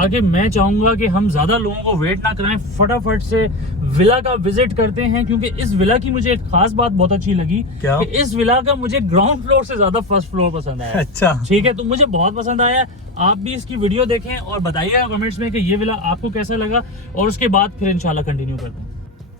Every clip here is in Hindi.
आगे मैं चाहूंगा कि हम ज्यादा लोगों को वेट ना कराएं, फटाफट से विला का विजिट करते हैं, क्योंकि इस विला की मुझे एक खास बात बहुत अच्छी लगी कि इस विला का मुझे ग्राउंड फ्लोर से ज्यादा फर्स्ट फ्लोर पसंद आया। अच्छा, ठीक है, तो मुझे बहुत पसंद आया। आप भी इसकी वीडियो देखें और बताइएगा कमेंट्स में कि ये विला आपको कैसा लगा, और उसके बाद फिर इंशाल्लाह कंटिन्यू करते हैं।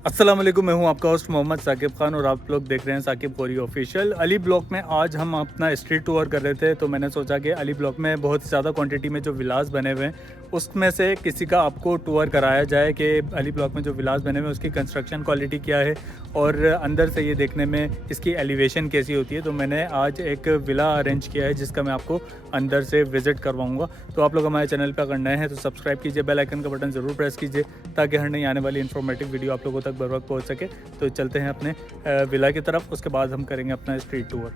अस्सलाम वालेकुम, मैं हूं आपका होस्ट मोहम्मद साकिब खान और आप लोग देख रहे हैं साकिब कोरी ऑफिशियल। अली ब्लॉक में आज हम अपना स्ट्रीट टूर कर रहे थे, तो मैंने सोचा कि अली ब्लॉक में बहुत ज़्यादा क्वांटिटी में जो विलास बने हुए हैं उसमें से किसी का आपको टूर कराया जाए कि अली ब्लॉक में जो विलास बने हुए हैं उसकी कंस्ट्रक्शन क्वालिटी क्या है और अंदर से ये देखने में इसकी एलिवेशन कैसी होती है। तो मैंने आज एक विला अरेंज किया है जिसका मैं आपको अंदर से विज़िट करवाऊँगा। तो आप लोग हमारे चैनल पर अगर नए हैं तो सब्सक्राइब कीजिए, बेल आइकन का बटन ज़रूर प्रेस कीजिए ताकि हर नई आने वाली इन्फॉर्मेटिव वीडियो आप लोगों तक बर वक्त पहुँच सके। तो चलते हैं अपने विला की तरफ, उसके बाद हम करेंगे अपना स्ट्रीट टूर।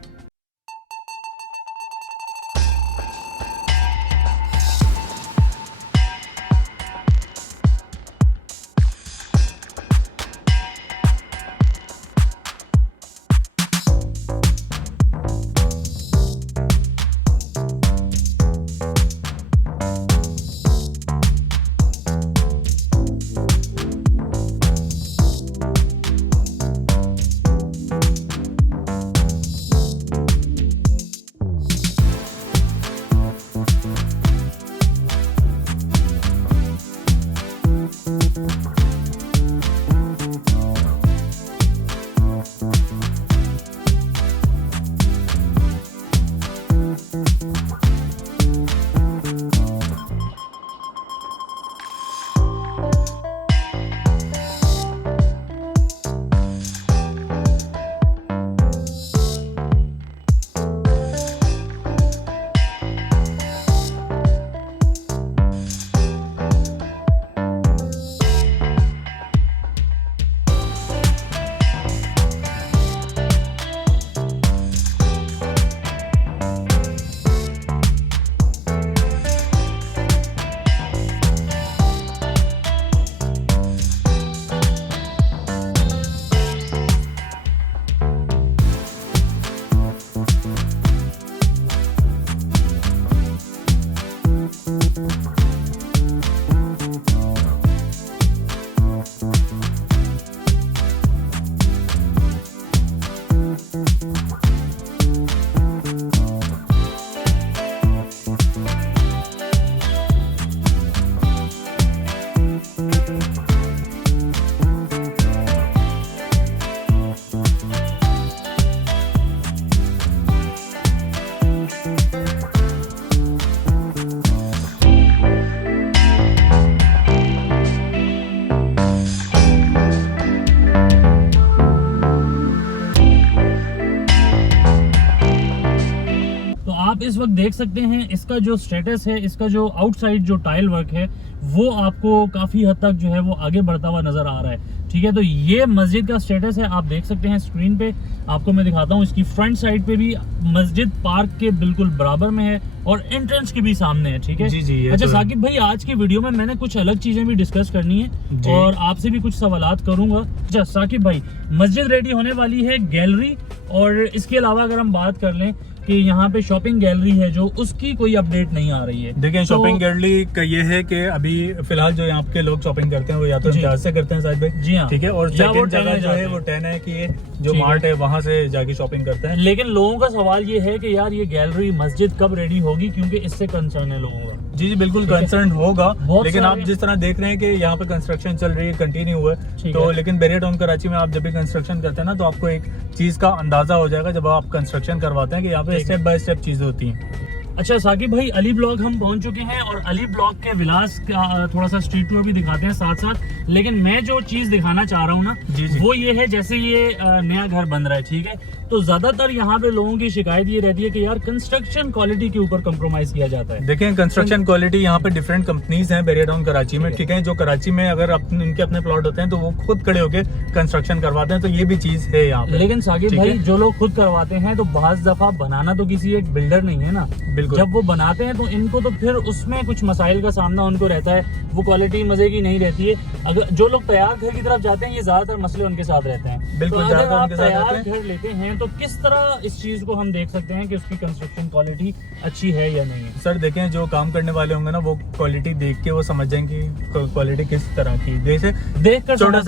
आप इस वक्त देख सकते हैं इसका जो स्टेटस है, इसका जो आउटसाइड जो टाइल वर्क है वो आपको काफी हद तक जो है वो आगे बढ़ता हुआ नजर आ रहा है। ठीक है, तो ये मस्जिद का स्टेटस है, आप देख सकते हैं स्क्रीन पे। आपको मैं दिखाता हूँ, इसकी फ्रंट साइड पे भी मस्जिद पार्क के बिल्कुल बराबर में है और एंट्रेंस के भी सामने है। ठीक है जी, अच्छा साकिब भाई, आज की वीडियो में मैंने कुछ अलग चीजें भी डिस्कस करनी है और आपसे भी कुछ सवालात करूंगा। अच्छा साकिब भाई, मस्जिद रेडी होने वाली है, गैलरी, और इसके अलावा अगर हम बात कर लें कि यहाँ पे शॉपिंग गैलरी है जो, उसकी कोई अपडेट नहीं आ रही है। देखिए शॉपिंग गैलरी का ये है कि अभी फिलहाल जो यहाँ के लोग शॉपिंग करते हैं वो या तो इम्तियाज से करते हैं शायद भाई। जी हाँ, ठीक है, और सेकंड जगह जो है वो 10 है कि ये जो मार्ट है वहाँ से जाके शॉपिंग करते हैं। लेकिन लोगों का सवाल ये है कि यार ये गैलरी मस्जिद कब रेडी होगी, क्योंकि इससे कंसर्न है लोगों का। जी बिल्कुल कंसर्न होगा, लेकिन आप जिस तरह देख रहे हैं कि यहाँ पे कंस्ट्रक्शन चल रही है, कंटिन्यू हुआ है, तो लेकिन बैरियर टाउन कराची में आप जब भी कंस्ट्रक्शन करते हैं ना तो आपको एक चीज का अंदाजा हो जाएगा जब आप कंस्ट्रक्शन करवाते हैं कि यहाँ पे स्टेप बाय स्टेप चीजें होती हैं। अच्छा साकिब भाई, अली ब्लॉक हम पहुंच चुके हैं और अली ब्लॉक के विलास का थोड़ा सा स्ट्रीट टूर भी दिखाते हैं साथ साथ। लेकिन मैं जो चीज दिखाना चाह रहा हूँ ना वो ये है, जैसे ये नया घर बन रहा है, ठीक है, तो ज्यादातर यहाँ पे लोगों की शिकायत ये रहती है कि यार कंस्ट्रक्शन क्वालिटी के ऊपर कॉम्प्रोमाइज किया जाता है। देखें कंस्ट्रक्शन क्वालिटी यहाँ पे डिफरेंट कंपनीज हैं बैरियर टाउन कराची में, ठीक है, जो कराची में अगर इनके अपने प्लॉट होते हैं तो वो खुद खड़े होकर कंस्ट्रक्शन करवाते हैं, तो ये भी चीज है यहाँ पे। लेकिन साकिब भाई, जो लोग खुद करवाते हैं तो बाज दफा बनाना तो किसी एक बिल्डर नहीं है ना, जब वो बनाते हैं तो इनको तो फिर उसमें कुछ मसाइल का सामना उनको रहता है, वो क्वालिटी मजे की नहीं रहती है। अगर जो लोग तैयार घर की तरफ जाते हैं ये ज्यादातर मसले उनके साथ रहते हैं। बिल्कुल, तो अगर आप तैयार घर लेते हैं तो किस तरह इस चीज को हम देख सकते हैं कि उसकी कंस्ट्रक्शन क्वालिटी अच्छी है या नहीं है? सर देखें, जो काम करने वाले होंगे ना वो क्वालिटी देख के वो समझ जाएंगे क्वालिटी किस तरह की। जैसे देखकर छोटा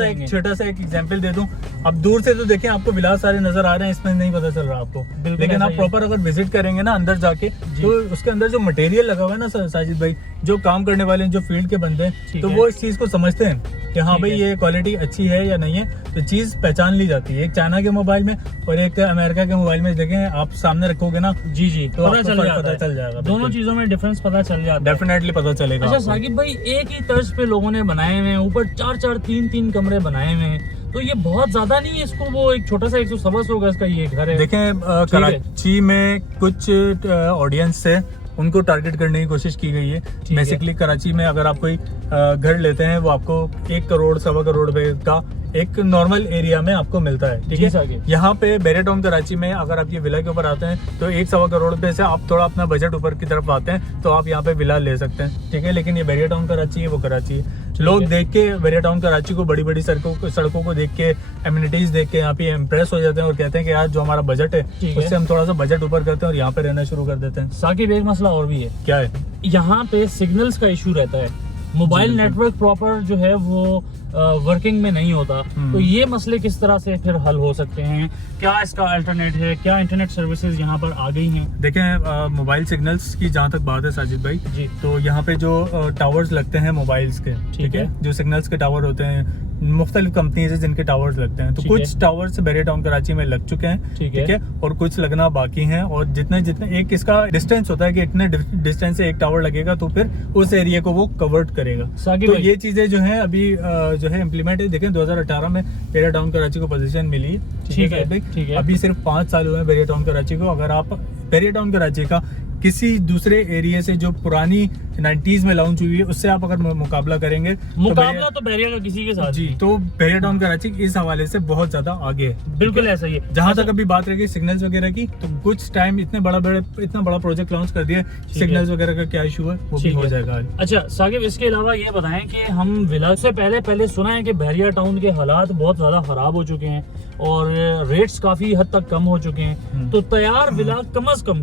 सा एक एग्जांपल दे दूं, अब दूर से तो देखें आपको विलास सारे नजर आ रहे हैं, इसमें नहीं पता चल रहा आपको, लेकिन आप प्रॉपर अगर विजिट करेंगे ना अंदर जाके तो उसके अंदर जो मटेरियल लगा हुआ है ना साजिद भाई, जो काम करने वाले हैं, जो फील्ड के बंदे हैं, तो वो इस चीज को समझते हैं कि हाँ भाई ये क्वालिटी अच्छी है या नहीं है, तो चीज पहचान ली जाती है। एक चाइना के मोबाइल में और एक अमेरिका के मोबाइल में देखें, आप सामने रखोगे ना, जी तो पता चल जाएगा, दोनों चीजों में डिफरेंस पता चल जाता है, डेफिनेटली पता चलेगा। अच्छा साकिब भाई, एक ही तर्ज पे लोगों ने बनाए हुए हैं, ऊपर 4-4 3-3 कमरे बनाए हुए हैं, तो ये बहुत ज्यादा नहीं है? इसको वो एक छोटा सा 100 गज का ये घर है। देखें कराची में कुछ ऑडियंस से उनको टारगेट करने की कोशिश की गई है। बेसिकली कराची में अगर आप कोई घर लेते हैं वो आपको 1 करोड़ 1.25 करोड़ रुपए का एक नॉर्मल एरिया में आपको मिलता है, ठीक है। यहाँ पे बैरिया टाउन कराची में अगर आप ये विला के ऊपर आते हैं तो 1.25 करोड़ रुपए से आप थोड़ा अपना बजट ऊपर की तरफ आते हैं तो आप यहाँ पे विला ले सकते हैं, ठीक है। लेकिन ये बैरिया टाउन कराची है, वो कराची है। लोग देख के बैरिया टाउन कराची को, बड़ी बड़ी सड़कों को देख के, एमिनिटीज देख के यहाँ पे इम्प्रेस हो जाते हैं और कहते हैं कि यार जो हमारा बजट है उससे हम थोड़ा सा बजट ऊपर करते हैं और यहाँ पे रहना शुरू कर देते हैं। साकिब एक मसला और भी है। क्या है? यहाँ पे सिग्नल्स का इशू रहता है, मोबाइल नेटवर्क प्रॉपर जो है वो वर्किंग में नहीं होता, तो ये मसले किस तरह से फिर हल हो सकते हैं? क्या इसका अल्टरनेट है? क्या इंटरनेट सर्विसेज यहाँ पर आ गई हैं? देखें, मोबाइल सिग्नल्स की जहाँ तक बात है साजिद भाई जी, तो यहाँ पे जो टावर्स लगते हैं मोबाइल्स के, ठीक है, जो सिग्नल्स के टावर होते हैं, मुख्तलिफ कंपनीज है जिनके टावर्स लगते हैं, तो कुछ टावर्स बैरिया टाउन कराची में लग चुके हैं, ठीक है, और कुछ लगना बाकी हैं। और जितने एक इसका डिस्टेंस होता है कि इतने डिस्टेंस से एक टावर लगेगा तो फिर उस एरिया को वो कवर्ड करेगा। तो ये चीजें जो है अभी जो है इम्प्लीमेंट है। देखें 2018 में बैरिया टाउन कराची को पोजीशन मिली, ठीक है। अभी सिर्फ 5 साल हुए हैं बैरिया टाउन कराची को। अगर आप बैरिया टाउन कराची का किसी दूसरे एरिया से जो पुरानी 90s में लॉन्च हुई है उससे आप अगर मुकाबला करेंगे, तो बैरिया का किसी के साथ जी, तो बैरिया टाउन कराची इस हवाले से बहुत ज्यादा आगे है। बिल्कुल ऐसा ही है। जहाँ तक अभी बात रही सिग्नल्स वगैरह की, तो कुछ टाइम इतना बड़ा प्रोजेक्ट लॉन्च कर दिया, सिग्नल्स वगैरह का क्या इशू है वो भी हो जाएगा। अच्छा साकिब, इसके अलावा ये बताएं कि हम विला से पहले सुना है कि बैरिया टाउन के हालात बहुत ज्यादा खराब हो चुके हैं और रेट्स काफी हद तक कम हो चुके हैं, तो तैयार विला कम अज कम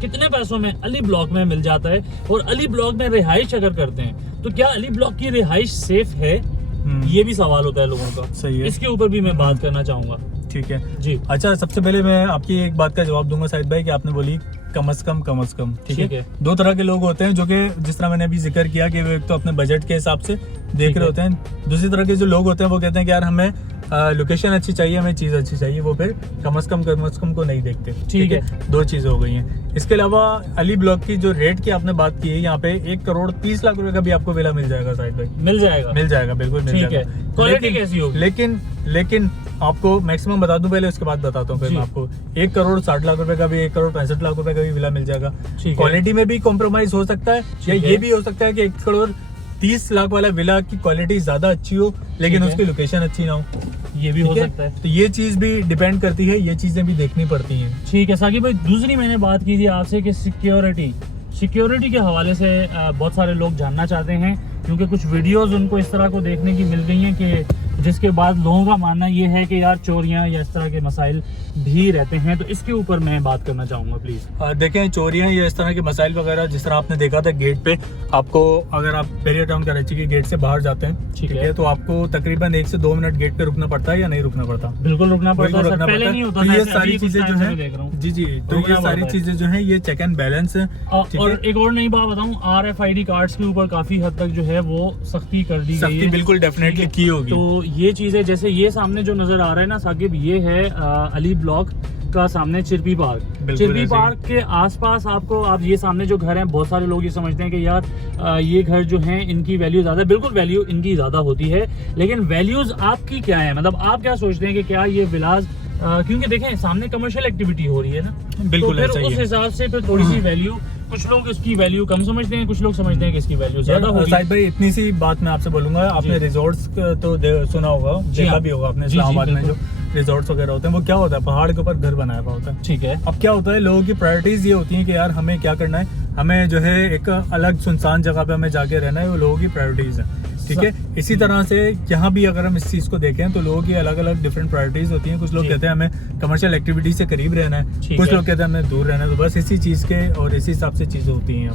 कितने पैसों में अली ब्लॉक में मिल जाता है? और अली ब्लॉक में रिहाइश अगर करते हैं तो क्या अली ब्लॉक की रिहाइश सेफ है? ये भी सवाल होता है लोगों का। सही है, इसके ऊपर भी मैं बात करना चाहूंगा। ठीक है जी। अच्छा, सबसे पहले मैं आपकी एक बात का जवाब दूंगा साहिद भाई कि आपने बोली कम अज कम, ठीक है। 2 तरह के लोग होते हैं जो कि जिस तरह मैंने अभी जिक्र किया कि वो एक तो अपने बजट के हिसाब से देख रहे होते हैं, दूसरी तरह के जो लोग होते हैं वो कहते हैं कि यार हमें लोकेशन अच्छी चाहिए, हमें चीज़ अच्छी चाहिए, वो फिर कम अज कम को नहीं देखते, ठीक है। 2 चीज़ें हो गई हैं। इसके अलावा अली ब्लॉक की जो रेट की आपने बात की है, यहाँ पे 1 करोड़ 30 लाख रुपए का भी आपको विला मिल जाएगा साहिद भाई। मिल जाएगा बिल्कुल मिल जाएगा। क्वालिटी कैसी होगी? लेकिन आपको मैक्सिमम बता दूं पहले, उसके बाद बताता हूँ फिर मैं आपको। 1 करोड़ 60 लाख रुपए का भी, 1 करोड़ 65 लाख रुपए का भी विला मिल जाएगा। क्वालिटी में भी कॉम्प्रोमाइज हो सकता है, या ये भी हो सकता है कि 1 करोड़ 30 लाख वाला विला की क्वालिटी ज्यादा अच्छी हो लेकिन उसकी लोकेशन अच्छी ना हो, ये भी हो सकता है। तो ये चीज भी डिपेंड करती है, ये चीजें भी देखनी पड़ती हैं। ठीक है साकिब भाई, दूसरी मैंने बात की थी आपसे कि सिक्योरिटी के हवाले से बहुत सारे लोग जानना चाहते हैं, क्योंकि कुछ वीडियोस उनको इस तरह को देखने की मिल गई हैं कि जिसके बाद लोगों का मानना ये है कि यार चोरियां या इस तरह के मसाइल भी रहते हैं, तो इसके ऊपर मैं बात करना चाहूँगा प्लीज़। देखें, चोरियां या इस तरह के मसाइल वगैरह जिस तरह आपने देखा था गेट पे, आपको अगर आप बैरिया टाउन कराची के गेट से बाहर जाते हैं, ठीक है, तो आपको तकरीबन 1 से 2 मिनट गेट पे रुकना पड़ता है या नहीं रुकना पड़ता? बिल्कुल रुकना पड़ता है, पहले नहीं होता था। ये सारी चीजें जो है जी, तो ये सारी चीजें जो है ये चेक एंड बैलेंस है। और एक और नई बात बताऊं, RFID कार्ड्स के ऊपर काफी हद तक जो है वो सख्ती कर दी गई है। बिल्कुल डेफिनेटली की होगी। तो ये चीजें, जैसे ये सामने जो नजर आ रहा है ना साकिब, ये है अली ब्लॉक का सामने चिरपी पार्क के आसपास आपको, आप ये सामने जो घर हैं, बहुत सारे लोग ये समझते हैं कि यार ये घर जो हैं इनकी वैल्यू ज्यादा है। बिल्कुल वैल्यू इनकी ज्यादा होती है, लेकिन वैल्यूज आपकी क्या है? मतलब आप क्या सोचते हैं कि क्या ये विलास, क्योंकि देखें सामने कमर्शियल एक्टिविटी हो रही है ना, बिल्कुल, तो फिर उस हिसाब से फिर थोड़ी सी वैल्यू, कुछ लोग इसकी वैल्यू कम समझते हैं, कुछ लोग समझते हैं कि इसकी वैल्यू ज्यादा होगी। साहिब भाई, इतनी सी बात मैं आपसे बोलूंगा, आपने रिजॉर्ट्स तो सुना होगा, देखा भी होगा आपने, इस्लामाबाद में जो रिजॉर्ट्स वगैरह होते हैं, वो क्या होता है, पहाड़ के ऊपर घर बनाया हुआ होता है, ठीक है। अब क्या होता है, लोगों की प्रायोरिटीज ये होती है कि यार हमें क्या करना है, हमें जो है एक अलग सुनसान जगह पे हमें जाके रहना है, वो लोगों की प्रायोरिटीज है। ठीक है। इसी तरह से यहाँ भी अगर हम इस चीज़ को देखें तो लोगों की अलग अलग डिफरेंट प्रायोरिटीज होती हैं। कुछ लोग जी। कहते हैं हमें कमर्शियल एक्टिविटी से करीब रहना है, ठीक कुछ है। लोग कहते हैं हमें दूर रहना है। तो बस इसी चीज़ के और इसी हिसाब से चीज़ें होती हैं।